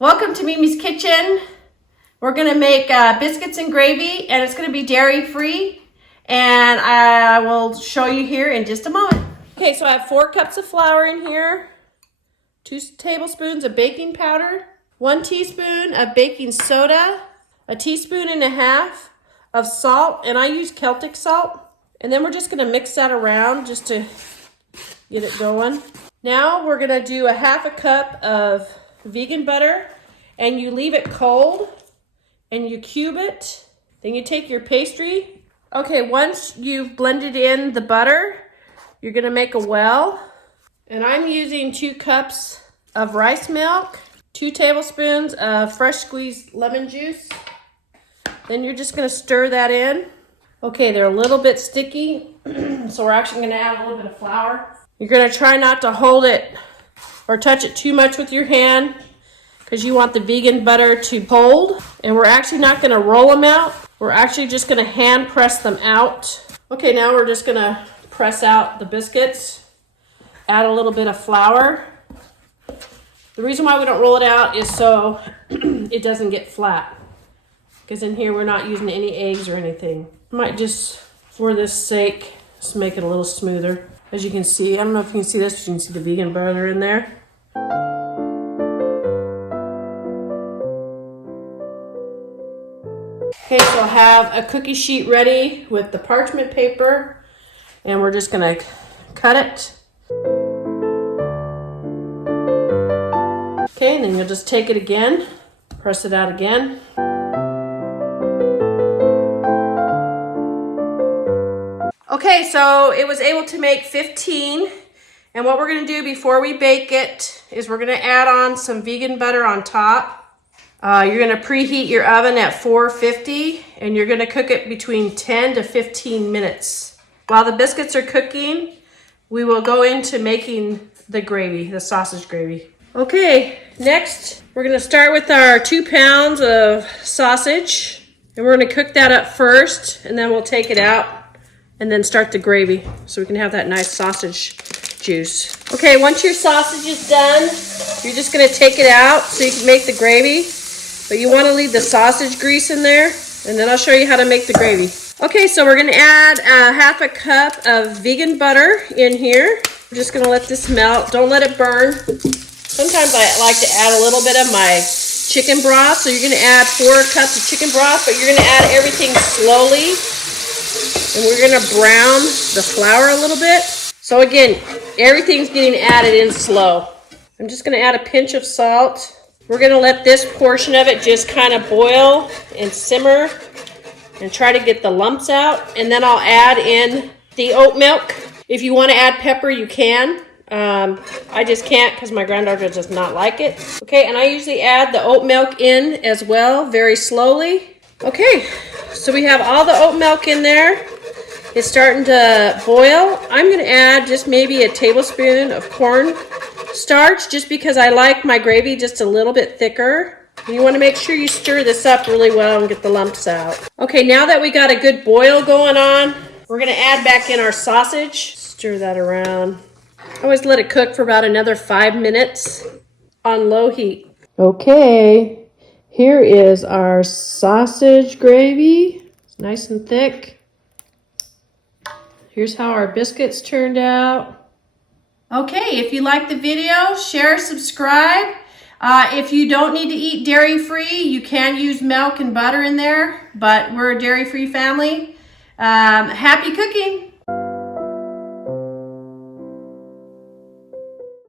Welcome to Mimi's Kitchen. We're gonna make biscuits and gravy, and it's gonna be dairy free, and I will show you here in just a moment. Okay, so I have 4 cups of flour in here, 2 tablespoons of baking powder, 1 teaspoon of baking soda, 1.5 teaspoons of salt, and I use Celtic salt. And then we're just gonna mix that around just to get it going. Now we're gonna do 1/2 cup of vegan butter, and you leave it cold and you cube it. Then you take your pastry. Okay, once you've blended in the butter, you're gonna make a well. And I'm using 2 cups of rice milk, 2 tablespoons of fresh squeezed lemon juice. Then you're just gonna stir that in. Okay, they're a little bit sticky, so we're actually gonna add a little bit of flour. You're gonna try not to hold it or touch it too much with your hand because you want the vegan butter to hold. And we're actually not gonna roll them out. We're actually just gonna hand press them out. Okay, now we're just gonna press out the biscuits. Add a little bit of flour. The reason why we don't roll it out is so it doesn't get flat. Because in here we're not using any eggs or anything. I might just, for this sake, just make it a little smoother. As you can see, I don't know if you can see this, but you can see the vegan butter in there. Okay, so I have a cookie sheet ready with the parchment paper, and we're just gonna cut it. Okay, and then you'll just take it again, press it out again. Okay, so it was able to make 15, and what we're gonna do before we bake it is we're gonna add on some vegan butter on top. You're gonna preheat your oven at 450, and you're gonna cook it between 10 to 15 minutes. While the biscuits are cooking, we will go into making the gravy, the sausage gravy. Okay, next we're gonna start with our 2 pounds of sausage, and we're gonna cook that up first, and then we'll take it out and then start the gravy so we can have that nice sausage juice. Okay, once your sausage is done, you're just gonna take it out so you can make the gravy. But you wanna leave the sausage grease in there, and then I'll show you how to make the gravy. Okay, so we're gonna add 1/2 cup of vegan butter in here. We're just gonna let this melt. Don't let it burn. Sometimes I like to add a little bit of my chicken broth. So you're gonna add 4 cups of chicken broth, but you're gonna add everything slowly. And we're gonna brown the flour a little bit. So again, everything's getting added in slow. I'm just gonna add a pinch of salt. We're gonna let this portion of it just kind of boil and simmer and try to get the lumps out. And then I'll add in the oat milk. If you wanna add pepper, you can. I just can't because my granddaughter does not like it. Okay, and I usually add the oat milk in as well, very slowly. Okay, so we have all the oat milk in there. It's starting to boil. I'm gonna add just maybe a tablespoon of corn starch just because I like my gravy just a little bit thicker. You wanna make sure you stir this up really well and get the lumps out. Okay, now that we got a good boil going on, we're gonna add back in our sausage. Stir that around. I always let it cook for about another 5 minutes on low heat. Okay, here is our sausage gravy. It's nice and thick. Here's how our biscuits turned out. Okay, if you like the video, share, subscribe. If you don't need to eat dairy-free, you can use milk and butter in there, but we're a dairy-free family. Happy cooking!